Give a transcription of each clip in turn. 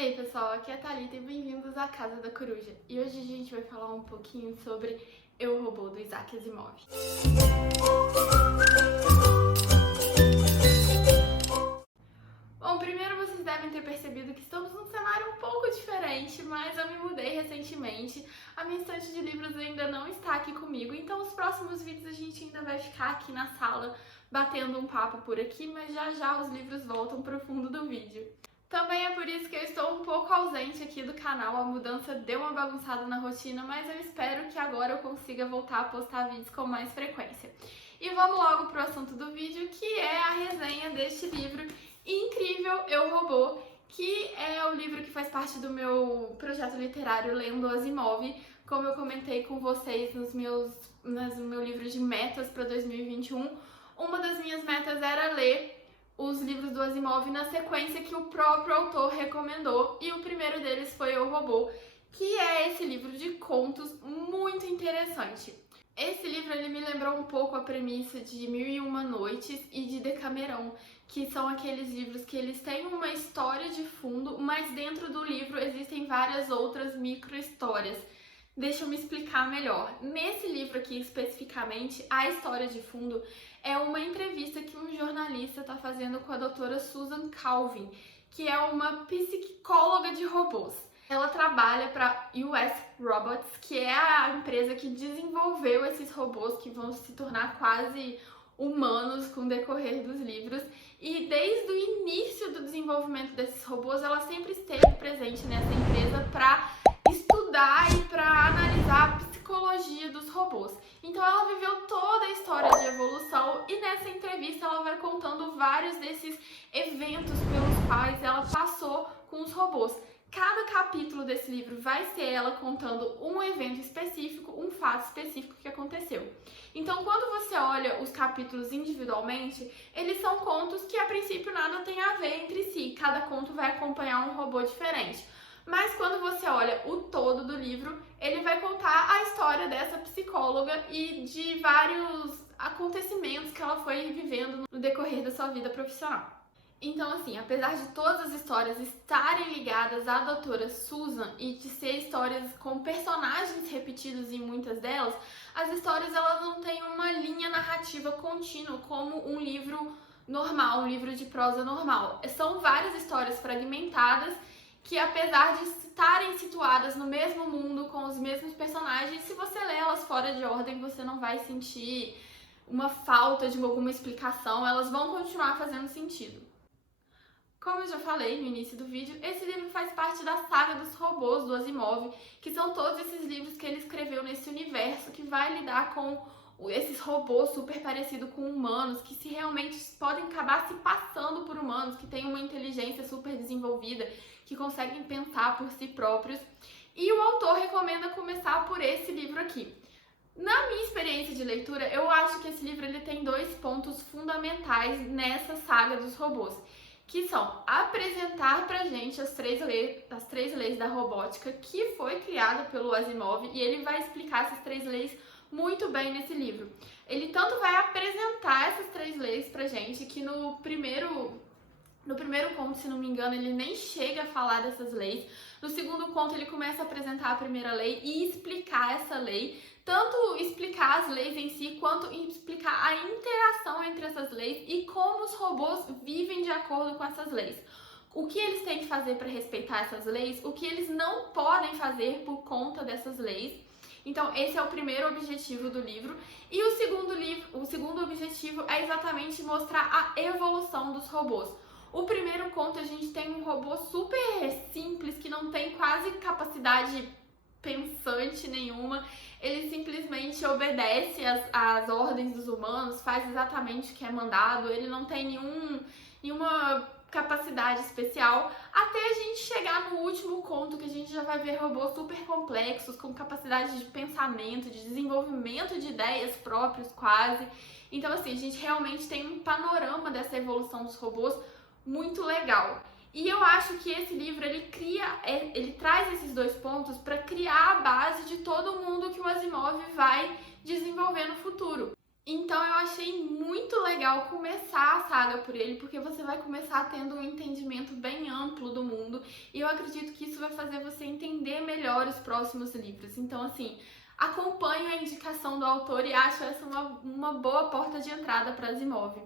Ei pessoal, aqui é a Thalita e bem-vindos à Casa da Coruja. E hoje a gente vai falar um pouquinho sobre Eu, Robô, do Isaac Asimov. Bom, primeiro vocês devem ter percebido que estamos num cenário um pouco diferente, mas eu me mudei recentemente. A minha estante de livros ainda não está aqui comigo, então os próximos vídeos a gente ainda vai ficar aqui na sala batendo um papo por aqui, mas já já os livros voltam para o fundo do vídeo. Também é por isso que eu estou um pouco ausente aqui do canal, a mudança deu uma bagunçada na rotina, mas eu espero que agora eu consiga voltar a postar vídeos com mais frequência. E vamos logo pro assunto do vídeo, que é a resenha deste livro incrível, Eu, Robô, que é o livro que faz parte do meu projeto literário Lendo Asimov. Como eu comentei com vocês no meu livro de metas para 2021, uma das minhas metas era ler os livros do Asimov na sequência que o próprio autor recomendou, e o primeiro deles foi O Robô, que é esse livro de contos muito interessante. Esse livro ele me lembrou um pouco a premissa de Mil e Uma Noites e de Decamerão, que são aqueles livros que eles têm uma história de fundo, mas dentro do livro existem várias outras micro-histórias. Deixa eu me explicar melhor. Nesse livro aqui especificamente, a história de fundo é uma entrevista que um jornalista está fazendo com a doutora Susan Calvin, que é uma psicóloga de robôs. Ela trabalha para a US Robots, que é a empresa que desenvolveu esses robôs que vão se tornar quase humanos com o decorrer dos livros. E desde o início do desenvolvimento desses robôs, ela sempre esteve presente nessa empresa para estudar e para analisar a psicologia dos robôs. Então ela viveu toda a história de evolução e nessa entrevista ela vai contando vários desses eventos pelos quais ela passou com os robôs. Cada capítulo desse livro vai ser ela contando um evento específico, um fato específico que aconteceu. Então, quando você olha os capítulos individualmente, eles são contos que a princípio nada tem a ver entre si. Cada conto vai acompanhar um robô diferente. Mas quando você olha o todo do livro, ele vai contar a história dessa psicóloga e de vários acontecimentos que ela foi vivendo no decorrer da sua vida profissional. Então, assim, apesar de todas as histórias estarem ligadas à doutora Susan e de ser histórias com personagens repetidos em muitas delas, as histórias elas não têm uma linha narrativa contínua como um livro normal, um livro de prosa normal. São várias histórias fragmentadas que, apesar de estarem situadas no mesmo mundo, com os mesmos personagens, se você lê elas fora de ordem, você não vai sentir uma falta de alguma explicação, elas vão continuar fazendo sentido. Como eu já falei no início do vídeo, esse livro faz parte da saga dos robôs do Asimov, que são todos esses livros que ele escreveu nesse universo que vai lidar com esses robôs super parecidos com humanos, que se realmente podem acabar se passando por humanos, que têm uma inteligência super desenvolvida, que conseguem pensar por si próprios. E o autor recomenda começar por esse livro aqui. Na minha experiência de leitura, eu acho que esse livro ele tem dois pontos fundamentais nessa saga dos robôs, que são apresentar pra gente as três leis da robótica que foi criada pelo Asimov, e ele vai explicar essas três leis muito bem nesse livro. Ele tanto vai apresentar essas três leis pra gente, que no primeiro conto, se não me engano, ele nem chega a falar dessas leis. No segundo conto, ele começa a apresentar a primeira lei e explicar essa lei, tanto explicar as leis em si, quanto explicar a interação entre essas leis e como os robôs vivem de acordo com essas leis. O que eles têm que fazer para respeitar essas leis, o que eles não podem fazer por conta dessas leis. Então, esse é o primeiro objetivo do livro. E o segundo objetivo é exatamente mostrar a evolução dos robôs. O primeiro conto, a gente tem um robô super simples, que não tem quase capacidade pensante nenhuma. Ele simplesmente obedece às ordens dos humanos, faz exatamente o que é mandado, ele não tem nenhuma capacidade especial, até a gente chegar no último conto, que a gente já vai ver robôs super complexos, com capacidade de pensamento, de desenvolvimento de ideias próprias quase. Então, assim, a gente realmente tem um panorama dessa evolução dos robôs muito legal. E eu acho que esse livro ele traz esses dois pontos para criar a base de todo mundo que o Asimov vai desenvolver no futuro. Então eu achei muito legal começar a saga por ele, porque você vai começar tendo um entendimento bem amplo do mundo, e eu acredito que isso vai fazer você entender melhor os próximos livros. Então, assim, acompanho a indicação do autor e acho essa uma boa porta de entrada para Asimov.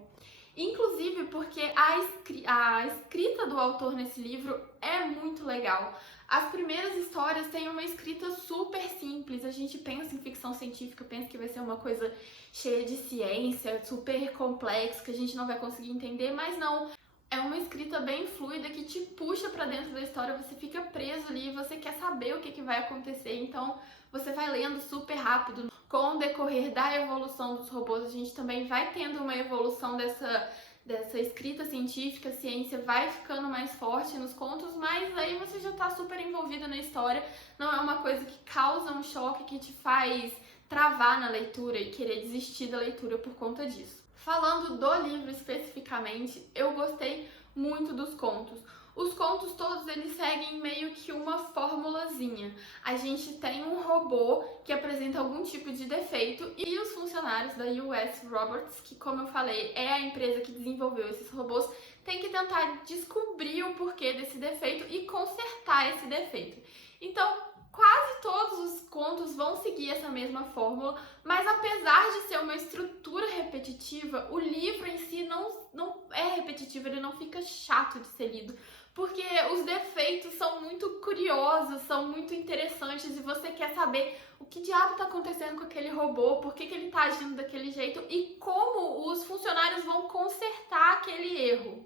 Inclusive porque a escrita do autor nesse livro é muito legal. As primeiras histórias têm uma escrita super simples. A gente pensa em ficção científica, pensa que vai ser uma coisa cheia de ciência, super complexo, que a gente não vai conseguir entender, mas não. É uma escrita bem fluida que te puxa pra dentro da história, você fica preso ali, você quer saber o que vai acontecer, então você vai lendo super rápido. Com o decorrer da evolução dos robôs, a gente também vai tendo uma evolução dessa escrita científica, a ciência vai ficando mais forte nos contos, mas aí você já tá super envolvida na história, não é uma coisa que causa um choque, que te faz travar na leitura e querer desistir da leitura por conta disso. Falando do livro especificamente, eu gostei muito dos contos. Os contos todos, eles seguem meio que uma formulazinha. A gente tem um robô que apresenta algum tipo de defeito e os funcionários da US Robots, que como eu falei, é a empresa que desenvolveu esses robôs, tem que tentar descobrir o porquê desse defeito e consertar esse defeito. Então, quase todos os contos vão seguir essa mesma fórmula, mas apesar de ser uma estrutura repetitiva, o livro em si não é repetitivo, ele não fica chato de ser lido, porque os defeitos são muito curiosos, são muito interessantes e você quer saber o que diabo está acontecendo com aquele robô, por que ele está agindo daquele jeito e como os funcionários vão consertar aquele erro.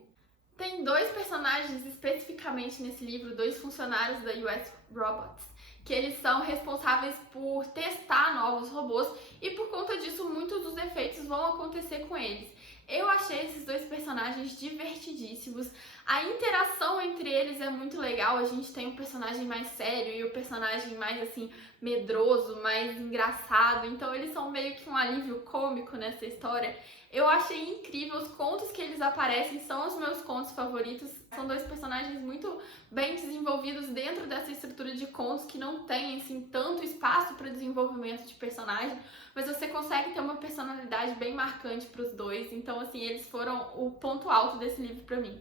Tem dois personagens especificamente nesse livro, dois funcionários da US Robots, que eles são responsáveis por testar novos robôs e por conta disso muitos dos efeitos vão acontecer com eles. Eu achei esses dois personagens divertidíssimos, a interação entre eles é muito legal, a gente tem um personagem mais sério e o personagem mais assim medroso, mais engraçado, então eles são meio que um alívio cômico nessa história. Eu achei incrível, os contos que eles aparecem são os meus contos favoritos, são dois personagens muito bem desenvolvidos dentro dessa estrutura de contos que não tem assim tanto espaço para desenvolvimento de personagem, mas você consegue ter uma personalidade bem marcante para os dois, então assim, eles foram o ponto alto desse livro para mim.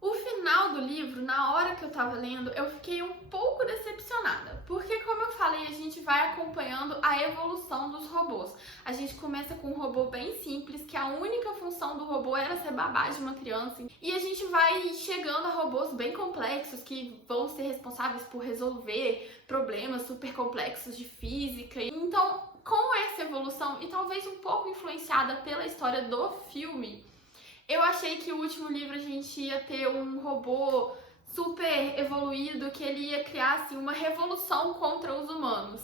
O final do livro, na hora que eu tava lendo, eu fiquei um pouco decepcionada, porque como eu falei, a gente vai acompanhando a evolução dos robôs. A gente começa com um robô bem simples, que a única função do robô era ser babá de uma criança, e a gente vai chegando a robôs bem complexos, que vão ser responsáveis por resolver problemas super complexos de física. Então, com essa evolução, e talvez um pouco influenciada pela história do filme, eu achei que o último livro a gente ia ter um robô super evoluído, que ele ia criar assim, uma revolução contra os humanos.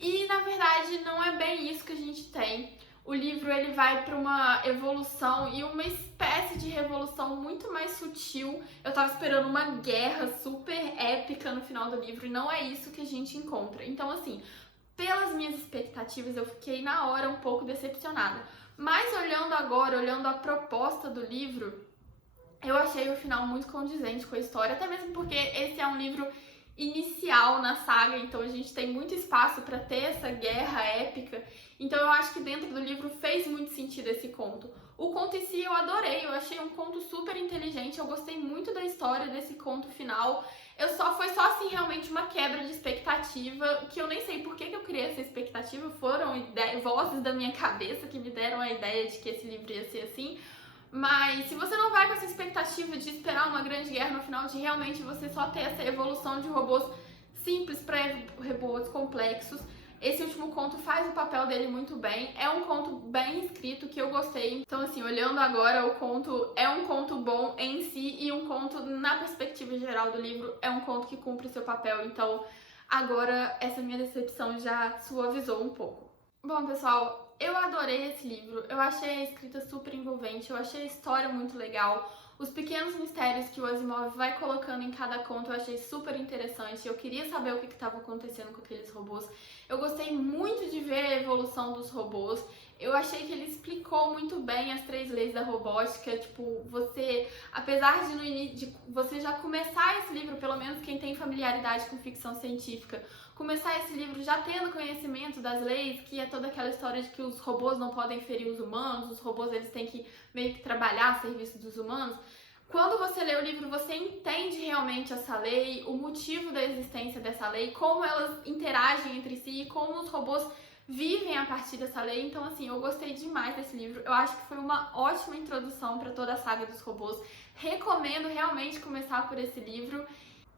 E na verdade não é bem isso que a gente tem. O livro ele vai para uma evolução e uma espécie de revolução muito mais sutil. Eu tava esperando uma guerra super épica no final do livro e não é isso que a gente encontra. Então assim, pelas minhas expectativas eu fiquei na hora um pouco decepcionada. Mas olhando agora, olhando a proposta do livro, eu achei o final muito condizente com a história, até mesmo porque esse é um livro inicial na saga, então a gente tem muito espaço para ter essa guerra épica, então eu acho que dentro do livro fez muito sentido esse conto. O conto em si eu adorei, eu achei um conto super inteligente, eu gostei muito da história desse conto final. Foi só assim realmente uma quebra de expectativa, que eu nem sei por que eu criei essa expectativa, foram vozes da minha cabeça que me deram a ideia de que esse livro ia ser assim. Mas se você não vai com essa expectativa de esperar uma grande guerra no final, de realmente você só ter essa evolução de robôs simples para robôs complexos, esse último conto faz o papel dele muito bem, é um conto bem escrito que eu gostei. Então assim, olhando agora, o conto é um conto bom em si e um conto, na perspectiva geral do livro, é um conto que cumpre o seu papel. Então agora essa minha decepção já suavizou um pouco. Bom, pessoal, eu adorei esse livro, eu achei a escrita super envolvente, eu achei a história muito legal. Os pequenos mistérios que o Asimov vai colocando em cada conto eu achei super interessante. Eu queria saber o que estava acontecendo com aqueles robôs. Eu gostei muito de ver a evolução dos robôs. Eu achei que ele explicou muito bem as 3 leis da robótica, tipo, você, apesar de no início de você já começar esse livro, pelo menos quem tem familiaridade com ficção científica, começar esse livro já tendo conhecimento das leis, que é toda aquela história de que os robôs não podem ferir os humanos, os robôs eles têm que meio que trabalhar a serviço dos humanos. Quando você lê o livro, você entende realmente essa lei, o motivo da existência dessa lei, como elas interagem entre si e como os robôs vivem a partir dessa lei. Então, assim, eu gostei demais desse livro. Eu acho que foi uma ótima introdução para toda a saga dos robôs. Recomendo realmente começar por esse livro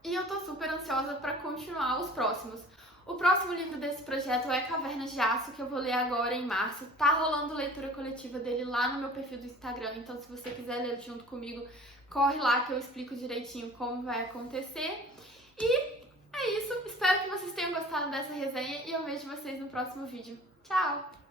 e eu tô super ansiosa para continuar os próximos. O próximo livro desse projeto é Cavernas de Aço, que eu vou ler agora em março. Tá rolando leitura coletiva dele lá no meu perfil do Instagram, então se você quiser ler junto comigo, corre lá que eu explico direitinho como vai acontecer. E é isso, espero que vocês tenham gostado dessa resenha e eu vejo vocês no próximo vídeo. Tchau!